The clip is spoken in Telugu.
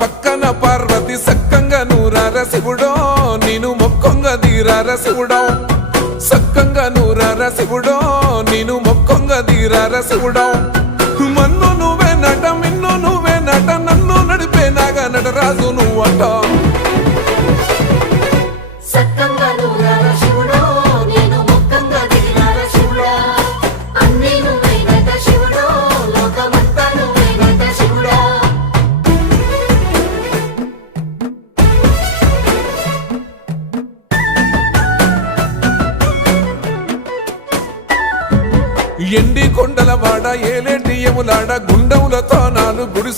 పక్కన పార్వతి సక్కంగా నూరార శివుడో నేను మొక్కంగా దీరార శివుడో సక్కంగా నూరార శివుడో నేను మొక్కంగా దీరార శివుడో మన్ను నువ్వే నట మిన్ను నువ్వే నట నన్ను నడిపే నాగా నటరాజు నువ్వట ఎండి కొండల వాడ ఏలేటి యములాడ గుండములతో నాలు గుడి